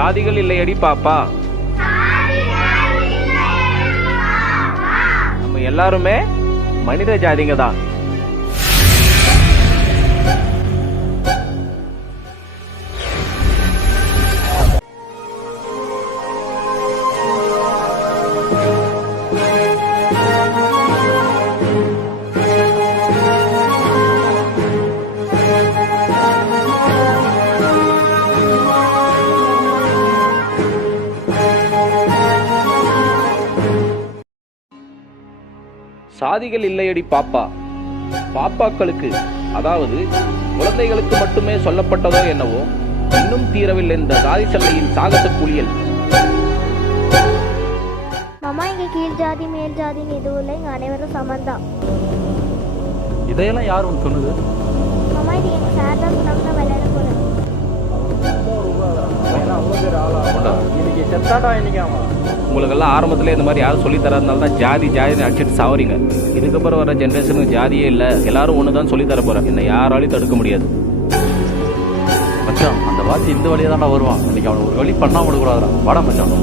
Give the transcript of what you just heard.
சாதிகள் இல்லையடி பாப்பா. நம்ம எல்லாருமே மனித ஜாதிங்க தான். சாதிகள் இல்லையடி பாப்பா. பாப்பாக்களுக்கு, அதாவது குழந்தைகளுக்கு மட்டுமே சொல்லப்பட்டதோ என்னவோ, இன்னும் தீரவில்லை இந்த சாதி சல்லையின் சாகச குளியல். மாமா, இங்க கீழ் ஜாதி மேல் ஜாதின்னு எதுவும் இல்லை, இங்க அனைவரும் சமந்தான். இதையெல்லாம் யார் உனக்கு சொன்னது? மாமா, இது எங்க சார் தான் சொன்னாங்க, நான் விளையாட போறேன். உங்களுக்கெல்லாம் ஆரம்பத்திலே இந்த மாதிரி யாரும் சொல்லி தரதுனால தான் ஜாதி ஜாதின்னு அடிச்சுட்டு சாவறீங்க. இதுக்கப்புறம் வர ஜென்ரேஷனுக்கு ஜாதியே இல்லை, எல்லாரும் ஒன்று தான் சொல்லி தர போறேன். என்னை யாராலையும் தடுக்க முடியாது. மச்சான், அந்த வாத்தி இந்த வழியா தான்டா வருவான். இன்னைக்கு அவனை ஒரு வழி பண்ணாம விடக்கூடாதுடா. வாடா மச்சான்.